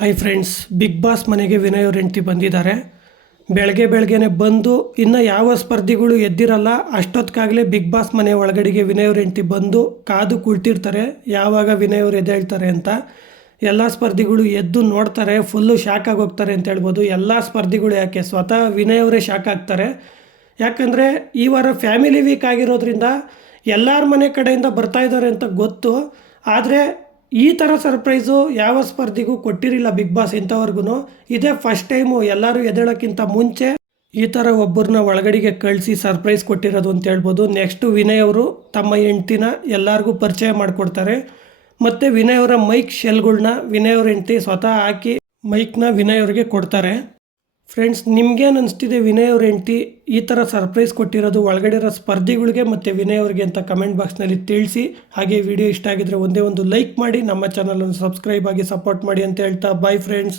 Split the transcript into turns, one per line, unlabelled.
Hi friends big boss ಮನೆಗೆ ವಿನಯ್ ಅವ್ರ ಹೆಂಡತಿ ಬಂದಿದ್ದಾರೆ. ಬೆಳಗ್ಗೆ ಬೆಳಗ್ಗೆನೆ ಬಂದು ಇನ್ನು ಯಾವ ಸ್ಪರ್ಧಿಗಳು ಎದ್ದಿರಲ್ಲ ಅಷ್ಟೊತ್ತಿಗಾಗಲೇ ಬಿಗ್ ಬಾಸ್ ಮನೆ ಒಳಗಡೆಗೆ ವಿನಯ್ ಅವ್ರ ಹೆಂಡತಿ ಬಂದು ಕಾದು ಕುಳ್ತಿರ್ತಾರೆ. ಯಾವಾಗ ವಿನಯ್ ಅವ್ರು ಎದ್ದೇಳ್ತಾರೆ ಅಂತ. ಎಲ್ಲ ಸ್ಪರ್ಧಿಗಳು ಎದ್ದು ನೋಡ್ತಾರೆ ಫುಲ್ಲು ಶಾಕ್ ಆಗೋಗ್ತಾರೆ ಅಂತ ಹೇಳ್ಬೋದು. ಎಲ್ಲ ಸ್ಪರ್ಧಿಗಳು ಯಾಕೆ? ಸ್ವತಃ ವಿನಯ್ ಅವರೇ ಶಾಕ್ ಆಗ್ತಾರೆ. ಯಾಕಂದರೆ ಈ ವಾರ ಫ್ಯಾಮಿಲಿ ವೀಕ್ ಆಗಿರೋದ್ರಿಂದ ಎಲ್ಲರ ಮನೆ ಕಡೆಯಿಂದ ಬರ್ತಾ ಇದ್ದಾರೆ ಅಂತ ಗೊತ್ತು. ಆದರೆ ಈ ಥರ ಸರ್ಪ್ರೈಸು ಯಾವ ಸ್ಪರ್ಧಿಗೂ ಕೊಟ್ಟಿರಲಿಲ್ಲ ಬಿಗ್ ಬಾಸ್ ಇಂಥವ್ರಿಗೂ ಇದೇ ಫಸ್ಟ್ ಟೈಮು ಎಲ್ಲರೂ ಎದ್ದೇಳೋಕ್ಕಿಂತ ಮುಂಚೆ ಈ ಥರ ಒಬ್ಬರನ್ನ ಒಳಗಡೆಗೆ ಕಳಿಸಿ ಸರ್ಪ್ರೈಸ್ ಕೊಟ್ಟಿರೋದು ಅಂತ ಹೇಳ್ಬೋದು. ನೆಕ್ಸ್ಟು ವಿನಯ್ ಅವರು ತಮ್ಮ ಹೆಂಡ್ತಿನ ಎಲ್ಲರಿಗೂ ಪರಿಚಯ ಮಾಡಿಕೊಡ್ತಾರೆ. ಮತ್ತು ವಿನಯ್ ಅವರ ಮೈಕ್ ಶೆಲ್ಗಳನ್ನ ವಿನಯ್ ಅವ್ರ ಹೆಂಡ್ತಿ ಸ್ವತಃ ಹಾಕಿ ಮೈಕ್ನ ವಿನಯ್ ಅವರಿಗೆ ಕೊಡ್ತಾರೆ. ಫ್ರೆಂಡ್ಸ್ ನಿಮ್ಗೇನು ಅನಿಸ್ತಿದೆ ವಿನಯ್ ಅವ್ರ ಎಂಟಿ ಈ ಥರ ಸರ್ಪ್ರೈಸ್ ಕೊಟ್ಟಿರೋದು, ಒಳಗಡೆ ಇರೋ ಸ್ಪರ್ಧಿಗಳಿಗೆ ಮತ್ತು ವಿನಯ್ ಅವ್ರಿಗೆ ಅಂತ ಕಮೆಂಟ್ ಬಾಕ್ಸ್ನಲ್ಲಿ ತಿಳಿಸಿ. ಹಾಗೆ ವಿಡಿಯೋ ಇಷ್ಟ ಆಗಿದ್ರೆ ಒಂದೇ ಒಂದು ಲೈಕ್ ಮಾಡಿ, ನಮ್ಮ ಚಾನಲನ್ನು ಸಬ್ಸ್ಕ್ರೈಬ್ ಆಗಿ ಸಪೋರ್ಟ್ ಮಾಡಿ ಅಂತ ಹೇಳ್ತಾ ಬಾಯ್ ಫ್ರೆಂಡ್ಸ್